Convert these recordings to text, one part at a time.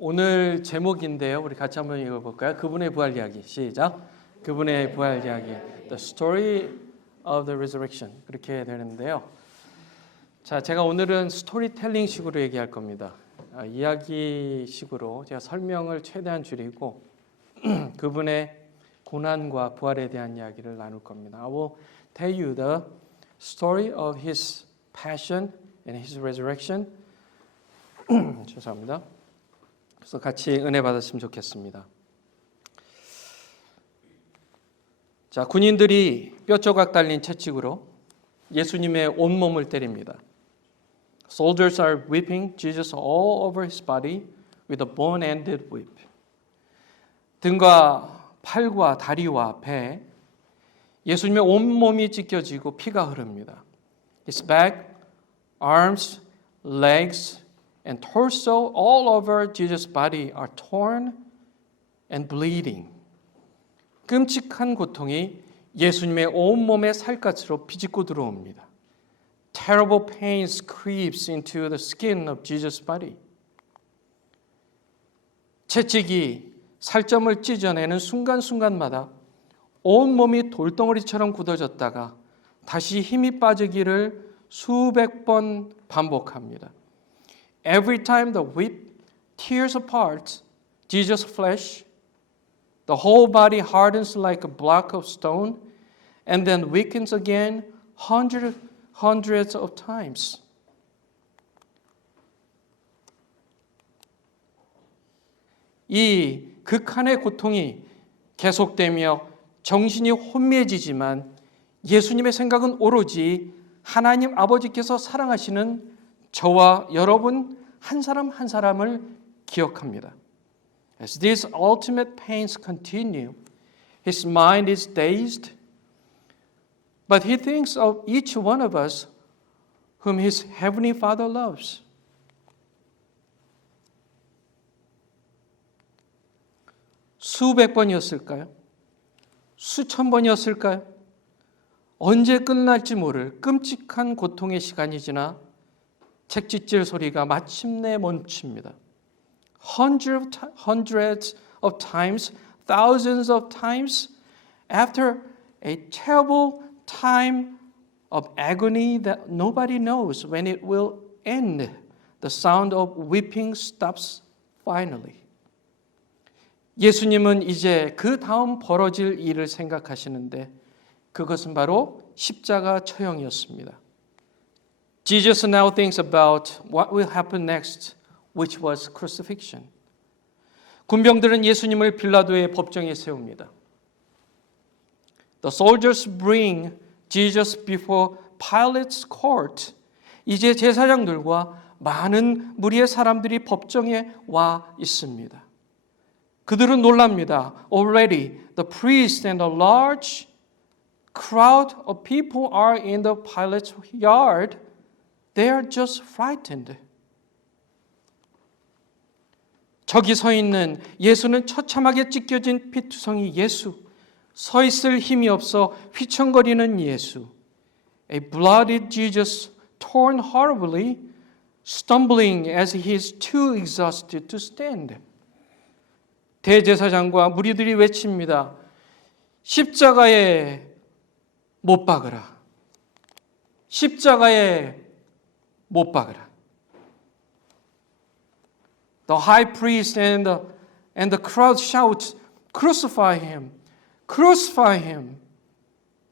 오늘 제목인데요. 우리 같이 한번 읽어볼까요? 그분의 부활 이야기. 시작. 그분의 부활 이야기. The story of the resurrection. 그렇게 되는데요. 자, 제가 오늘은 스토리텔링 식으로 얘기할 겁니다. 이야기 식으로 제가 설명을 최대한 줄이고 그분의 고난과 부활에 대한 이야기를 나눌 겁니다. I will tell you the story of his passion and his resurrection. 죄송합니다. 그래서 같이 은혜 받았으면 좋겠습니다. 자, 군인들이 뼈조각 달린 채찍으로 예수님의 온몸을 때립니다. Soldiers are whipping Jesus all over his body with a bone-ended whip. 등과 팔과 다리와 배, 예수님의 온몸이 찢겨지고 피가 흐릅니다. His back, arms, legs, and torso all over Jesus' body are torn and bleeding. 끔찍한 고통이 예수님의 온몸에 살갗으로 비집고 들어옵니다. Terrible pain creeps into the skin of Jesus' body. 채찍이 살점을 찢어내는 순간순간마다 온몸이 돌덩어리처럼 굳어졌다가 다시 힘이 빠지기를 수백 번 반복합니다. Every time the whip tears apart Jesus' flesh, the whole body hardens like a block of stone and then weakens again hundreds of times. 이 극한의 고통이 계속되며 정신이 혼미해지지만 예수님의 생각은 오로지 하나님 아버지께서 사랑하시는 저와 여러분 한 사람 한 사람을 기억합니다. As these ultimate pains continue, his mind is dazed, but he thinks of each one of us whom his heavenly Father loves. 수백 번이었을까요? 수천 번이었을까요? 언제 끝날지 모를 끔찍한 고통의 시간이 지나 책짓질 소리가 마침내 멈춥니다. Hundreds of times, thousands of times, after a terrible time of agony that nobody knows when it will end, the sound of weeping stops finally. 예수님은 이제 그 다음 벌어질 일을 생각하시는데 그것은 바로 십자가 처형이었습니다. Jesus now thinks about what will happen next, which was crucifixion. 군병들은 예수님을 빌라도의 법정에 세웁니다. The soldiers bring Jesus before Pilate's court. 이제 제사장들과 많은 무리의 사람들이 법정에 와 있습니다. 그들은 놀랍니다. Already the priest and a large crowd of people are in the Pilate's yard. They are just frightened. 저기 서 있는 예수는 처참하게 찢겨진 피투성이 예수, 서 있을 힘이 없어 휘청거리는 예수. A bloodied Jesus torn horribly, stumbling as he is too exhausted to stand. 대제사장과 무리들이 외칩니다. 십자가에 못 박으라. 십자가에 못 박으라. The high priest and the crowd shout, crucify him, crucify him.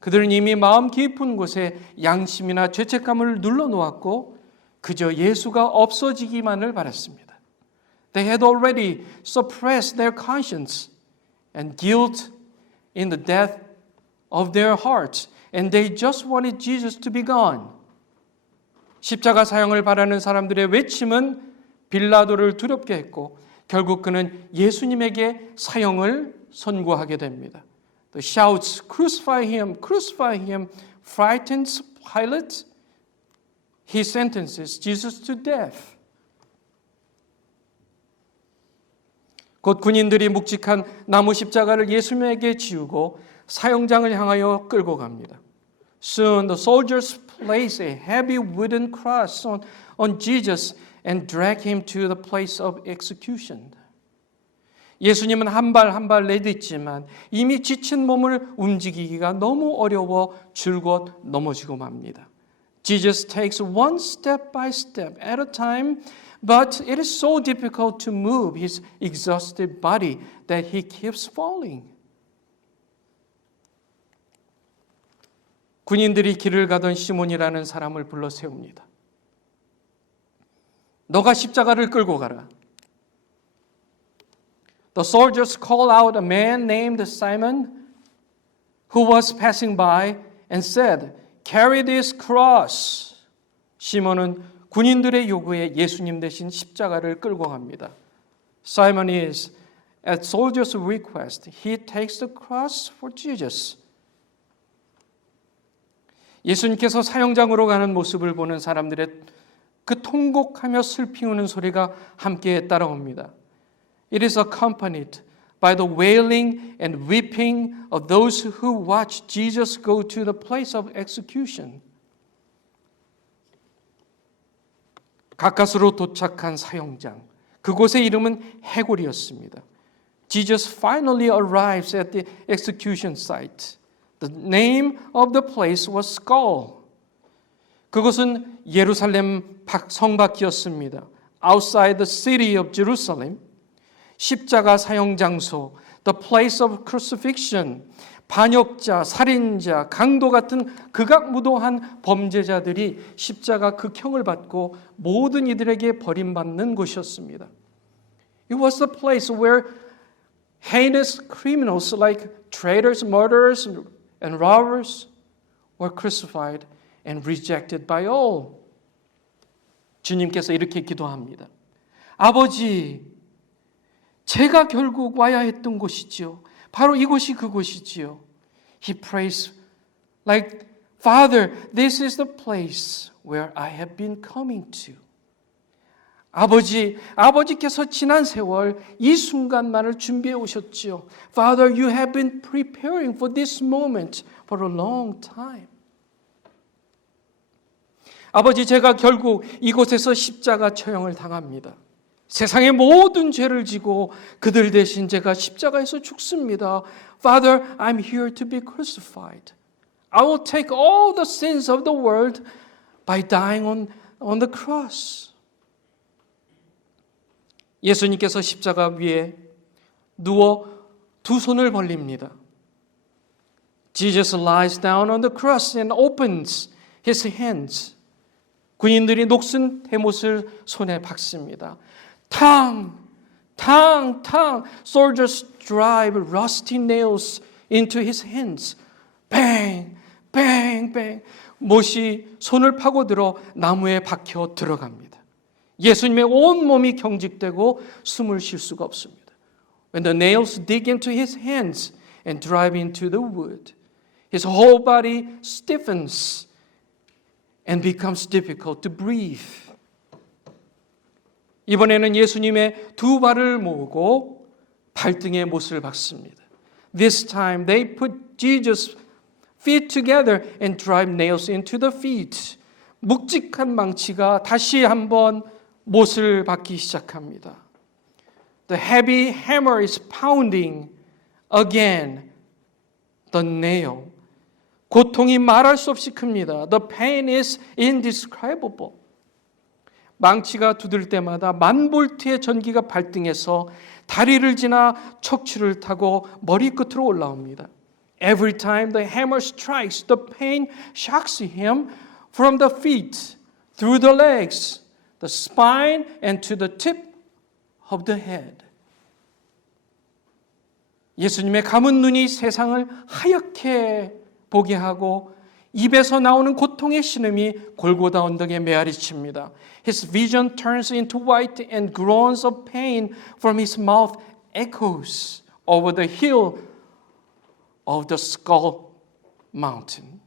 그들은 이미 마음 깊은 곳에 양심이나 죄책감을 눌러놓았고 그저 예수가 없어지기만을 바랐습니다. They had already suppressed their conscience and guilt in the death of their hearts, and they just wanted Jesus to be gone. 십자가 사형을 바라는 사람들의 외침은 빌라도를 두렵게 했고 결국 그는 예수님에게 사형을 선고하게 됩니다. The shouts, crucify him, frightens Pilate. He sentences Jesus to death. 곧 군인들이 묵직한 나무 십자가를 예수님에게 지우고 사형장을 향하여 끌고 갑니다. Soon the soldiers place a heavy wooden cross on Jesus and drag him to the place of execution. 예수님은 한 발 한 발 내딛지만 이미 지친 몸을 움직이기가 너무 어려워 줄곧 넘어지고 맙니다. Jesus takes one step by step at a time, but it is so difficult to move his exhausted body that he keeps falling. 군인들이 길을 가던 시몬이라는 사람을 불러 세웁니다. 너가 십자가를 끌고 가라. The soldiers call out a man named Simon who was passing by and said, Carry this cross. 시몬은 군인들의 요구에 예수님 대신 십자가를 끌고 갑니다. Simon is, at soldiers' request, he takes the cross for Jesus. 예수님께서 사형장으로 가는 모습을 보는 사람들의 그 통곡하며 슬피 우는 소리가 함께 따라옵니다. It is accompanied by the wailing and weeping of those who watch Jesus go to the place of execution. 가까스로 도착한 사형장. 그곳의 이름은 해골이었습니다. Jesus finally arrives at the execution site. The name of the place was Skull. 그곳은 예루살렘 성 밖이었습니다. Outside the city of Jerusalem. 십자가 사형 장소, the place of crucifixion, 반역자, 살인자, 강도 같은 극악무도한 범죄자들이 십자가 극형을 받고 모든 이들에게 버림받는 곳이었습니다. It was the place where heinous criminals like traitors, murderers, and robbers were crucified and rejected by all. 주님께서 이렇게 기도합니다. 아버지, 제가 결국 와야 했던 곳이지요. 바로 이곳이 그곳이지요. He prays like, Father, this is the place where I have been coming to. 아버지께서 지난 세월 이 순간만을 준비해 오셨지요. Father, you have been preparing for this moment for a long time. 아버지, 제가 결국 이곳에서 십자가 처형을 당합니다. 세상의 모든 죄를 지고 그들 대신 제가 십자가에서 죽습니다. Father, I'm here to be crucified. I will take all the sins of the world by dying on the cross. 예수님께서 십자가 위에 누워 두 손을 벌립니다. Jesus lies down on the cross and opens his hands. 군인들이 녹슨 대못을 손에 박습니다. 탕! Soldiers drive rusty nails into his hands. Bang! Bang! Bang! 못이 손을 파고들어 나무에 박혀 들어갑니다. 예수님의 온 몸이 경직되고 숨을 쉴 수가 없습니다. When the nails dig into his hands and drive into the wood, his whole body stiffens and becomes difficult to breathe. 이번에는 예수님의 두 발을 모으고 발등에 못을 박습니다. This time they put Jesus' feet together and drive nails into the feet. 묵직한 망치가 다시 한번 못을 박기 시작합니다. The heavy hammer is pounding again the nail. 고통이 말할 수 없이 큽니다. The pain is indescribable. 망치가 두들 때마다 만볼트의 전기가 발등에서 다리를 지나 척추를 타고 머리끝으로 올라옵니다. Every time the hammer strikes, the pain shocks him from the feet, through the legs, the spine, and to the tip of the head. 예수님의 감은 눈이 세상을 하얗게 보게 하고 입에서 나오는 고통의 신음이 골고다 언덕에 메아리칩니다. His vision turns into white and groans of pain from his mouth echoes over the hill of the Skull Mountain.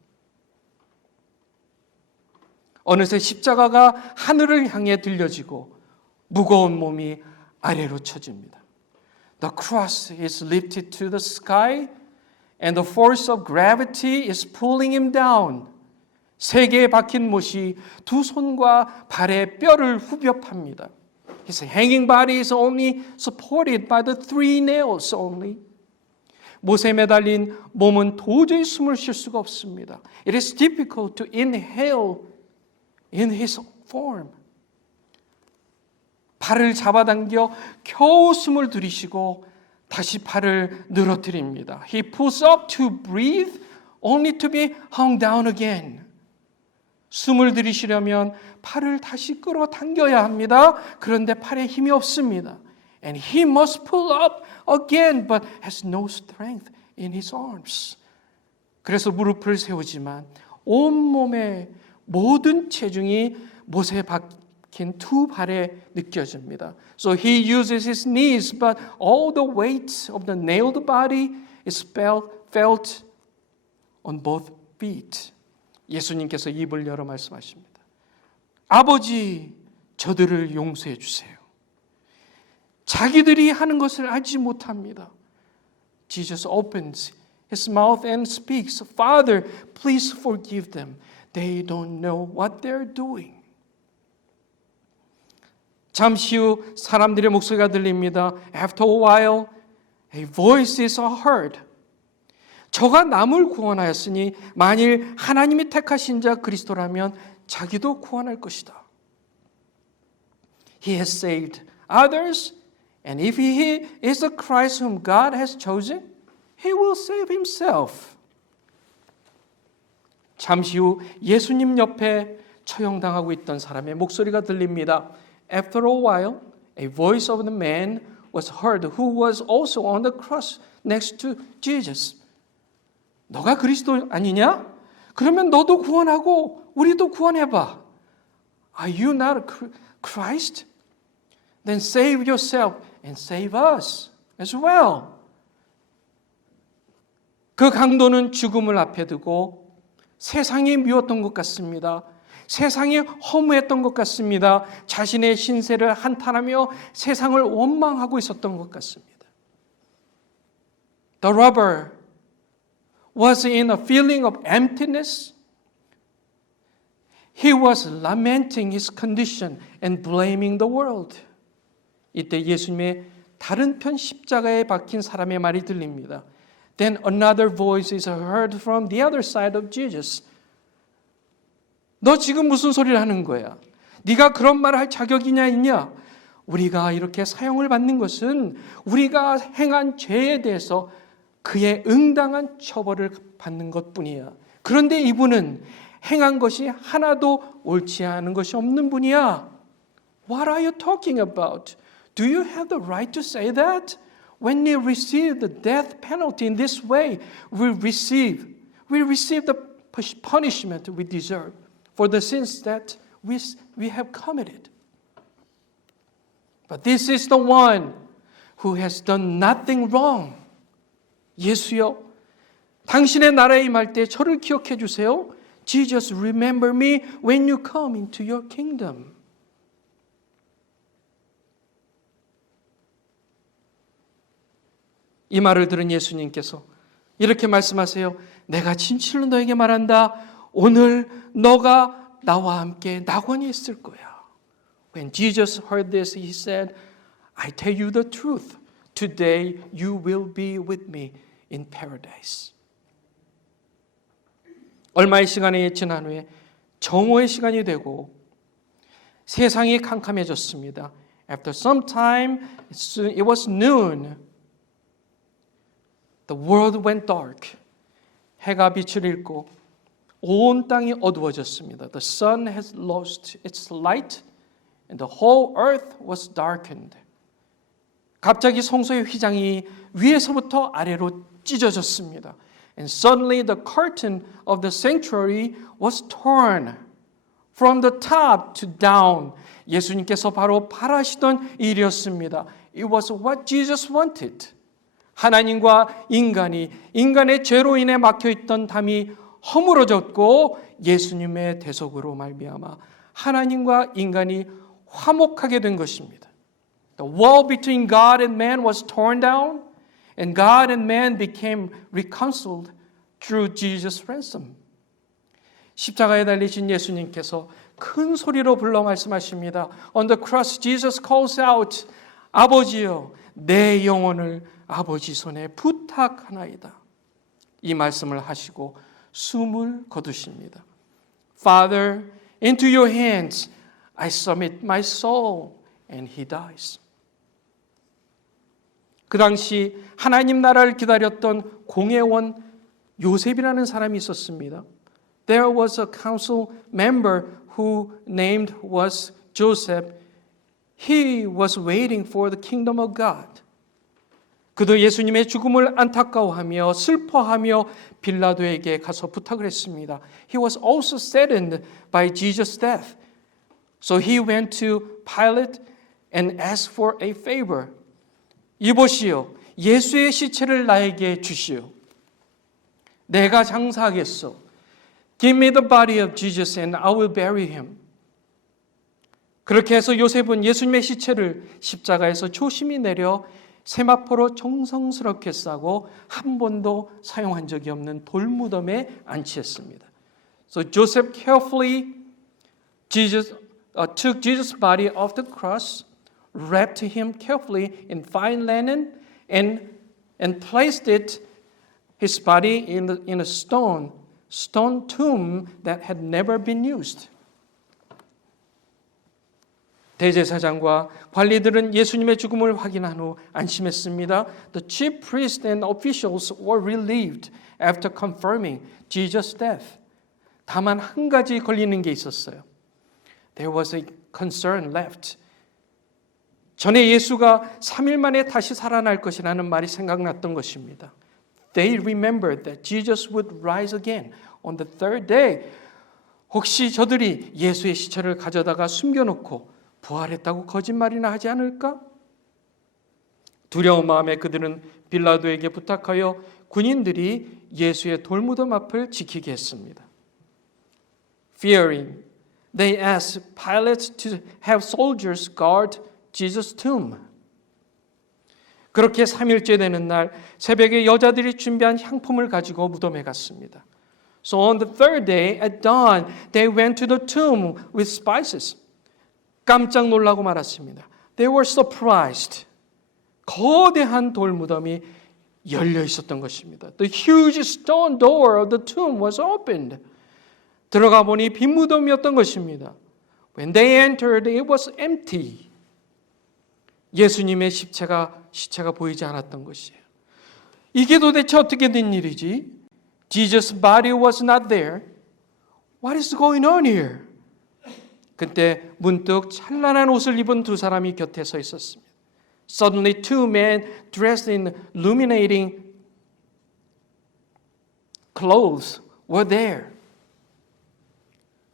어느새 십자가가 하늘을 향해 들려지고 무거운 몸이 아래로 쳐집니다. The cross is lifted to the sky and the force of gravity is pulling him down. 세 개에 박힌 못이 두 손과 발의 뼈를 후벼 팝니다. His hanging body is only supported by the 3 nails only. 못에 매달린 몸은 도저히 숨을 쉴 수가 없습니다. It is difficult to inhale in his form. 발을 잡아당겨 겨우 숨을 들이쉬고 다시 발을 늘어뜨립니다. He pulls up to breathe only to be hung down again. 숨을 들이쉬려면 팔을 다시 끌어당겨야 합니다. 그런데 팔에 힘이 없습니다. And he must pull up again, but has no strength in his arms. 그래서 무릎을 세우지만 온몸의 모든 체중이 못에 박힌 두 발에 느껴집니다. So he uses his knees, but all the weight of the nailed body is felt on both feet. 예수님께서 입을 열어 말씀하십니다. 아버지, 저들을 용서해 주세요. 자기들이 하는 것을 알지 못합니다. Jesus opens his mouth and speaks, Father, please forgive them. They don't know what they're doing. 잠시 후 사람들의 목소리가 들립니다. After a while, a voice is heard. 저가 남을 구원하였으니 만일 하나님이 택하신 자 그리스도라면 자기도 구원할 것이다. He has saved others, and if he is the Christ whom God has chosen, he will save himself. 잠시 후 예수님 옆에 처형당하고 있던 사람의 목소리가 들립니다. After a while, a voice of the man was heard who was also on the cross next to Jesus. 너가 그리스도 아니냐? 그러면 너도 구원하고 우리도 구원해봐. Are you not Christ? Then save yourself and save us as well. 그 강도는 죽음을 앞에 두고 세상이 미웠던 것 같습니다. 세상이 허무했던 것 같습니다. 자신의 신세를 한탄하며 세상을 원망하고 있었던 것 같습니다. The robber was in a feeling of emptiness. He was lamenting his condition and blaming the world. 이때 예수님의 다른 편 십자가에 박힌 사람의 말이 들립니다. Then another voice is heard from the other side of Jesus. 너 지금 무슨 소리를 하는 거야? 네가 그런 말을 할 자격이냐 있냐? 우리가 이렇게 사형을 받는 것은 우리가 행한 죄에 대해서 그의 응당한 처벌을 받는 것뿐이야. 그런데 이분은 행한 것이 하나도 옳지 않은 것이 없는 분이야. What are you talking about? Do you have the right to say that? When we receive the death penalty in this way, we receive the punishment we deserve for the sins that we have committed. But this is the one who has done nothing wrong. 예수여, 당신의 나라에 임할 때 저를 기억해 주세요. Jesus, remember me when you come into your kingdom. 이 말을 들은 예수님께서 이렇게 말씀하세요. 내가 진실로 너에게 말한다. 오늘 너가 나와 함께 낙원에 있을 거야. When Jesus heard this, he said, I tell you the truth. Today you will be with me in paradise. 얼마의 시간이 지난 후에 정오의 시간이 되고 세상이 캄캄해졌습니다. After some time, it was noon. The world went dark. 해가 빛을 잃고 온 땅이 어두워졌습니다. The sun has lost its light and the whole earth was darkened. 갑자기 성소의 휘장이 위에서부터 아래로 찢어졌습니다. And suddenly the curtain of the sanctuary was torn from the top to down. 예수님께서 바로 바라시던 일이었습니다. It was what Jesus wanted. 하나님과 인간의 죄로 인해 막혀있던 담이 허물어졌고 예수님의 대속으로 말미암아 하나님과 인간이 화목하게 된 것입니다. The wall between God and man was torn down and God and man became reconciled through Jesus' ransom. 십자가에 달리신 예수님께서 큰 소리로 불러 말씀하십니다. On the cross, Jesus calls out, 아버지여, 내 영혼을 아버지 손에 부탁하나이다. 이 말씀을 하시고 숨을 거두십니다. Father, into your hands I submit my soul. And he dies. 그 당시 하나님 나라를 기다렸던 공회원 요셉이라는 사람이 있었습니다. There was a council member who named was Joseph. He was waiting for the kingdom of God. 그도 예수님의 죽음을 안타까워하며 슬퍼하며 빌라도에게 가서 부탁을 했습니다. He was also saddened by Jesus' death. So he went to Pilate and asked for a favor. 이보시오, 예수의 시체를 나에게 주시오. 내가 장사하겠소. Give me the body of Jesus and I will bury him. 그렇게 해서 요셉은 예수님의 시체를 십자가에서 조심히 내려 세마포로 정성스럽게 싸고 한 번도 사용한 적이 없는 돌무덤에 안치했습니다. So Joseph carefully took Jesus' body off the cross, wrapped him carefully in fine linen, and placed his body in a stone tomb that had never been used. 대제사장과 관리들은 예수님의 죽음을 확인한 후 안심했습니다. The chief priests and officials were relieved after confirming Jesus' death. 다만 한 가지 걸리는 게 있었어요. There was a concern left. 전에 예수가 3일 만에 다시 살아날 것이라는 말이 생각났던 것입니다. They remembered that Jesus would rise again on the third day. 혹시 저들이 예수의 시체를 가져다가 숨겨놓고 부활했다고 거짓말이나 하지 않을까? 두려운 마음에 그들은 빌라도에게 부탁하여 군인들이 예수의 돌무덤 앞을 지키게 했습니다. Fearing, they asked Pilate to have soldiers guard Jesus' tomb. 그렇게 3일째 되는 날 새벽에 여자들이 준비한 향품을 가지고 무덤에 갔습니다. So on the third day at dawn, they went to the tomb with spices. 깜짝 놀라고 말았습니다. They were surprised. 거대한 돌무덤이 열려 있었던 것입니다. The huge stone door of the tomb was opened. 들어가 보니 빈 무덤이었던 것입니다. When they entered, it was empty. 예수님의 시체가 보이지 않았던 것이에요. 이게 도대체 어떻게 된 일이지? Jesus' body was not there. What is going on here? 그때 문득 찬란한 옷을 입은 두 사람이 곁에 서 있었습니다. Suddenly two men dressed in illuminating clothes were there.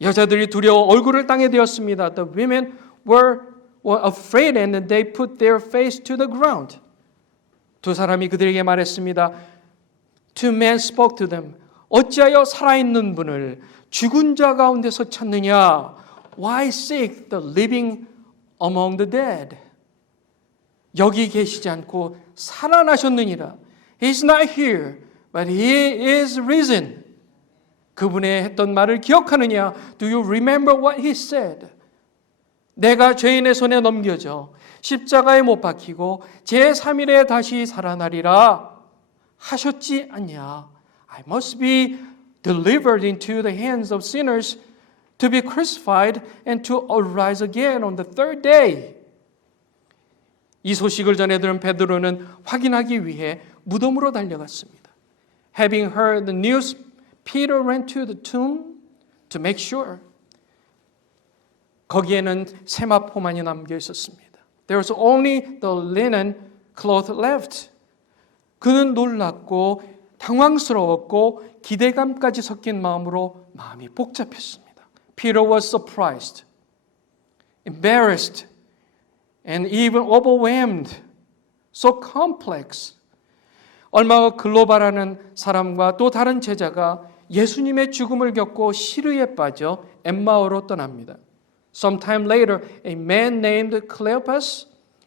여자들이 두려워 얼굴을 땅에 대었습니다. The women were afraid and they put their face to the ground. 두 사람이 그들에게 말했습니다. Two men spoke to them. 어찌하여 살아있는 분을 죽은 자 가운데서 찾느냐? Why seek the living among the dead? 여기 계시지 않고 살아나셨느니라. He is not here, but he is risen. 그분의 했던 말을 기억하느냐? Do you remember what he said? 내가 죄인의 손에 넘겨져 십자가에 못 박히고 제3일에 다시 살아나리라 하셨지 않냐? I must be delivered into the hands of sinners to be crucified and to arise again on the third day. 이 소식을 전해 들은 베드로는 확인하기 위해 무덤으로 달려갔습니다. Having heard the news, Peter ran to the tomb to make sure. 거기에는 세마포만이 남겨 있었습니다. There was only the linen cloth left. 그는 놀랐고 당황스러웠고 기대감까지 섞인 마음으로 마음이 복잡했습니다. Peter was surprised, embarrassed, and even overwhelmed. So complex. 얼마 후 글로바라는 사람과 또 다른 제자가 예수님의 죽음을 겪고 시르에 빠져 엠마오로 떠납니다. Sometime later, a man named Cleopas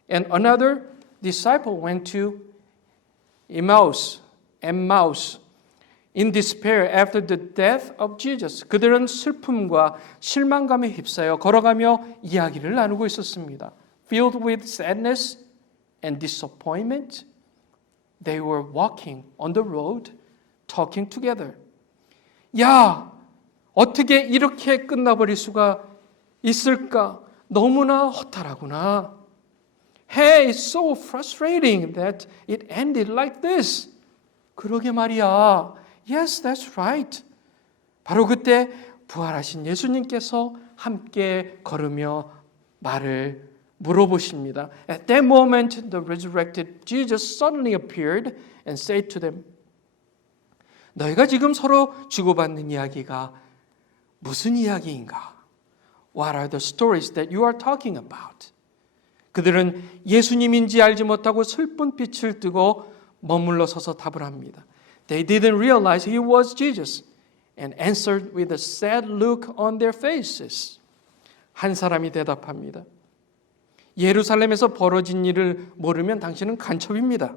and another disciple went to Emmaus. in despair after the death of Jesus. 그들은 슬픔과 실망감에 휩싸여 걸어가며 이야기를 나누고 있었습니다. Filled with sadness and disappointment, they were walking on the road, talking together. 야, 어떻게 이렇게 끝나버릴 수가 있을까? 너무나 허탈하구나. Hey, it's so frustrating that it ended like this. 그러게 말이야. Yes, that's right. 바로 그때 부활하신 예수님께서 함께 걸으며 말을 물어보십니다. At that moment, the resurrected Jesus suddenly appeared and said to them, 너희가 지금 서로 주고받는 이야기가 무슨 이야기인가? What are the stories that you are talking about? 그들은 예수님인지 알지 못하고 슬픈 빛을 뜨고 머물러 서서 답을 합니다. They didn't realize he was Jesus and answered with a sad look on their faces. 한 사람이 대답합니다. 예루살렘에서 벌어진 일을 모르면 당신은 간첩입니다.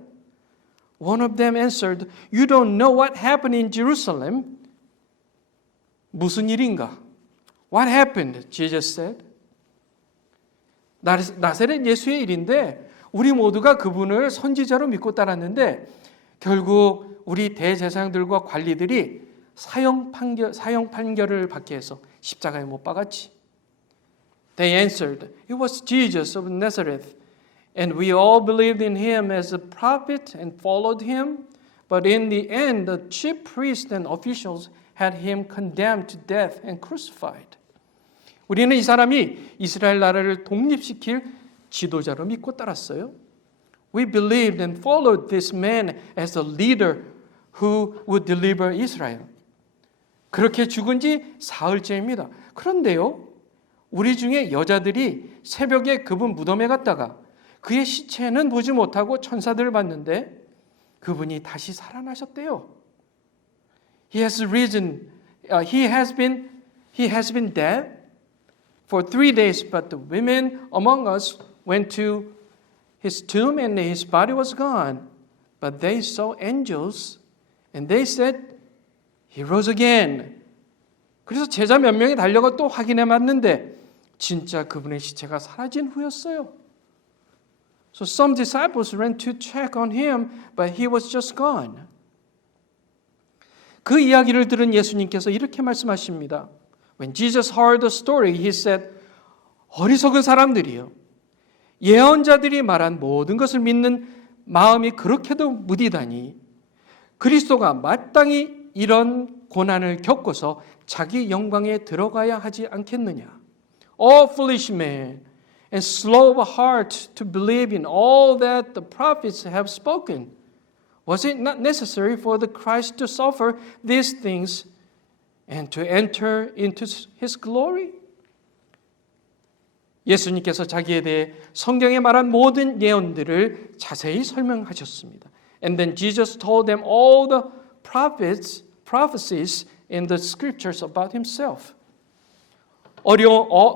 One of them answered, You don't know what happened in Jerusalem. 무슨 일인가? What happened? Jesus said. 나사렛 예수의 일인데 우리 모두가 그분을 선지자로 믿고 따랐는데 결국 우리 대제사장들과 관리들이 사형 판결을 받게 해서 십자가에 못 박았지. They answered, It was Jesus of Nazareth, and we all believed in him as a prophet and followed him. But in the end, the chief priests and officials had him condemned to death and crucified. 우리는 이 사람이 이스라엘 나라를 독립시킬 지도자로 믿고 따랐어요. We believed and followed this man as a leader who would deliver Israel. 그렇게 죽은 지 사흘째입니다. 그런데요, 우리 중에 여자들이 새벽에 그분 무덤에 갔다가 그의 시체는 보지 못하고 천사들을 봤는데 그분이 다시 살아나셨대요. He has risen. He has been dead for 3 days, but the women among us went to his tomb and his body was gone. But they saw angels and they said, He rose again. 그래서 제자 몇 명이 달려가 또 확인해 봤는데 진짜 그분의 시체가 사라진 후였어요. So some disciples ran to check on him, but he was just gone. 그 이야기를 들은 예수님께서 이렇게 말씀하십니다. When Jesus heard the story, he said, 어리석은 사람들이요. 예언자들이 말한 모든 것을 믿는 마음이 그렇게도 무디다니 그리스도가 마땅히 이런 고난을 겪어서 자기 영광에 들어가야 하지 않겠느냐. O foolish man, and slow of heart to believe in all that the prophets have spoken. Was it not necessary for the Christ to suffer these things and to enter into his glory? 예수님께서 자기에 대해 성경에 말한 모든 예언들을 자세히 설명하셨습니다. And then Jesus told them all the prophecies in the scriptures about himself.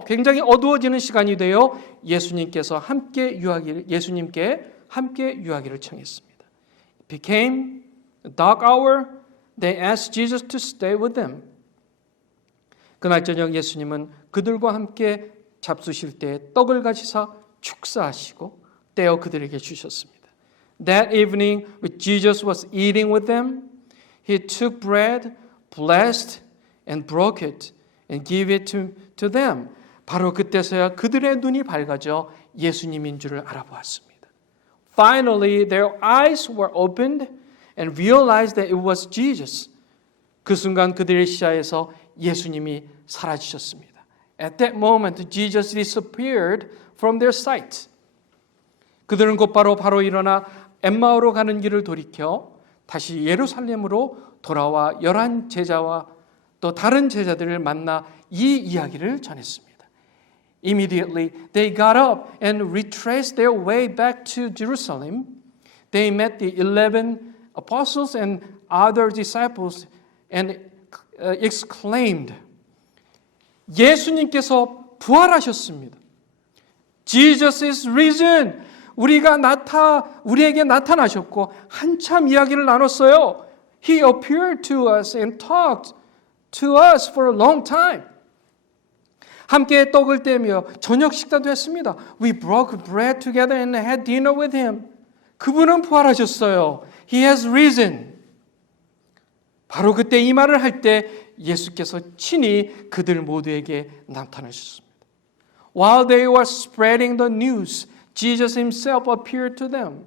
굉장히 어두워지는 시간이 되어 예수님께 함께 유하기를 청했습니다. It became a dark hour. They asked Jesus to stay with them. 그날 저녁 예수님은 그들과 함께 잡수실 때 떡을 가지사 축사하시고 떼어 그들에게 주셨습니다. That evening, when Jesus was eating with them, he took bread, blessed, and broke it, and gave it to them. 바로 그때서야 그들의 눈이 밝아져 예수님인 줄을 알아보았습니다. Finally, their eyes were opened and realized that it was Jesus. 그 순간 그들의 시야에서 예수님이 사라지셨습니다. At that moment, Jesus disappeared from their sight. 그들은 곧바로 일어나 엠마오로 가는 길을 돌이켜 다시 예루살렘으로 돌아와 11 제자와 또 다른 제자들을 만나 이 이야기를 전했습니다. Immediately, they got up and retraced their way back to Jerusalem. They met the 11 apostles and other disciples and exclaimed, 예수님께서 부활하셨습니다. Jesus is risen. 우리에게 나타나셨고 한참 이야기를 나눴어요. He appeared to us and talked to us for a long time. 함께 떡을 떼며 저녁 식사도 했습니다. We broke bread together and had dinner with him. 그분은 부활하셨어요. He has risen. 바로 그때 이 말을 할 때 예수께서 친히 그들 모두에게 나타나셨습니다. While they were spreading the news, Jesus himself appeared to them.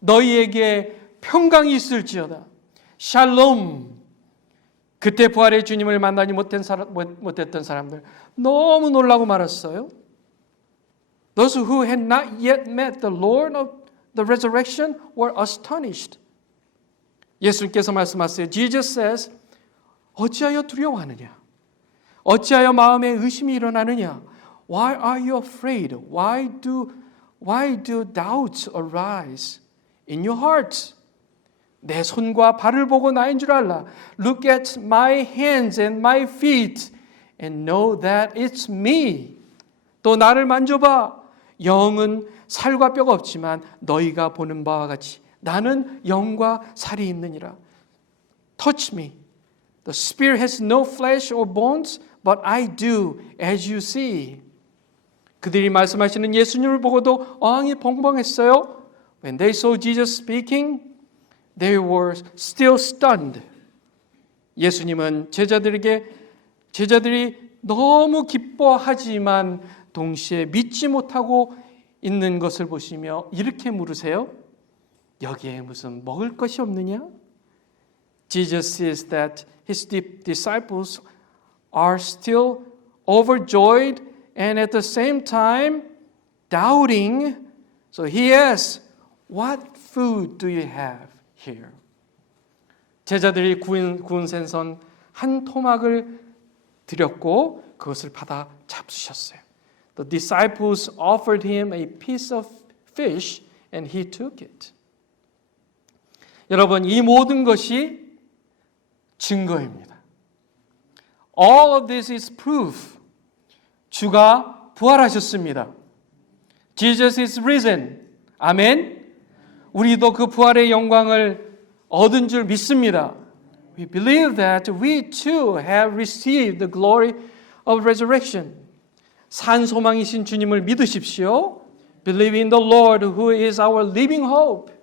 너희에게 평강이 있을지어다. 샬롬. 그때 부활의 주님을 만나지 못했던 사람들 너무 놀라고 말았어요. Those who had not yet met the Lord of the resurrection were astonished. 예수님께서 말씀하세요. Jesus says, 어찌하여 두려워하느냐? 어찌하여 마음에 의심이 일어나느냐? Why are you afraid? Why do doubts arise in your hearts? 내 손과 발을 보고 나인 줄 알라. Look at my hands and my feet and know that it's me. 또 나를 만져봐. 영은 살과 뼈가 없지만 너희가 보는 바와 같이 나는 영과 살이 있느니라. Touch me. The spirit has no flesh or bones, but I do, as you see. 그들이 말씀하시는 예수님을 보고도 어항이 벙벙했어요. When they saw Jesus speaking, they were still stunned. 예수님은 제자들이 너무 기뻐하지만 동시에 믿지 못하고 있는 것을 보시며 이렇게 물으세요. 여기에 무슨 먹을 것이 없느냐? Jesus says that his disciples are still overjoyed and at the same time doubting. So he asks, what food do you have here? 제자들이 구운 생선 한 토막을 드렸고 그것을 받아 잡수셨어요. The disciples offered him a piece of fish and he took it. 여러분, 이 모든 것이 증거입니다. All of this is proof. 주가 부활하셨습니다. Jesus is risen. 아멘. 우리도 그 부활의 영광을 얻은 줄 믿습니다. We believe that we too have received the glory of resurrection. 산 소망이신 주님을 믿으십시오. Believe in the Lord who is our living hope.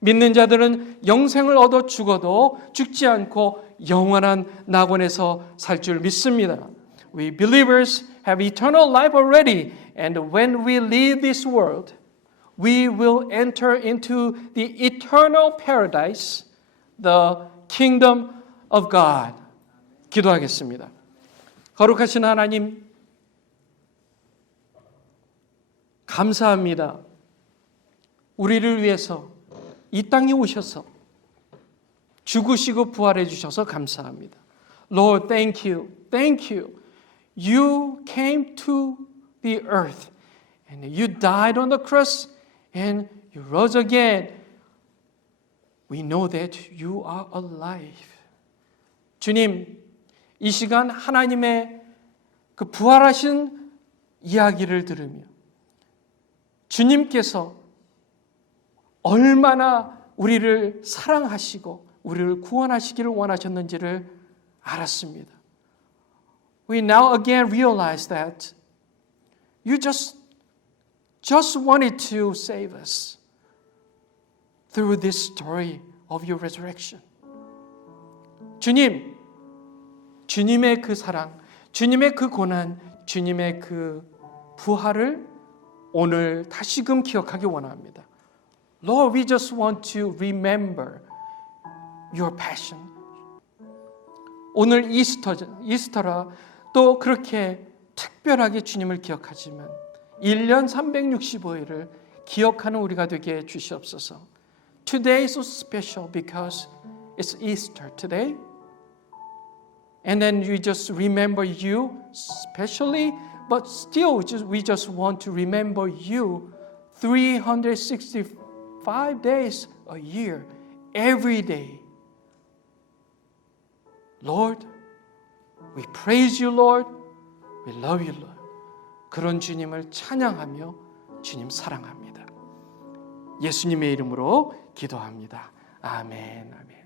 믿는 자들은 영생을 얻어 죽어도 죽지 않고 영원한 낙원에서 살 줄 믿습니다. We believers have eternal life already, and when we leave this world, we will enter into the eternal paradise, the kingdom of God. 기도하겠습니다. 거룩하신 하나님, 감사합니다. 우리를 위해서 이 땅에 오셔서 죽으시고 부활해 주셔서 감사합니다. Lord, thank you. Thank you. You came to the earth and you died on the cross and you rose again. We know that you are alive. 주님, 이 시간 하나님의 그 부활하신 이야기를 들으며 주님께서 얼마나 우리를 사랑하시고 우리를 구원하시기를 원하셨는지를 알았습니다. We now again realize that you just wanted to save us through this story of your resurrection. 주님, 주님의 그 사랑, 주님의 그 고난, 주님의 그 부활을 오늘 다시금 기억하기 원합니다. Lord, we just want to remember your passion. 오늘 이스터라 또 그렇게 특별하게 주님을 기억하지만 1년 365일을 기억하는 우리가 되게 해주시옵소서. Today is so special because it's Easter today. And then we just remember you specially, but still we just want to remember you 365 days a year, every day. Lord, we praise you, Lord. We love you, Lord. 그런 주님을 찬양하며 주님 사랑합니다. 예수님의 이름으로 기도합니다. 아멘, 아멘.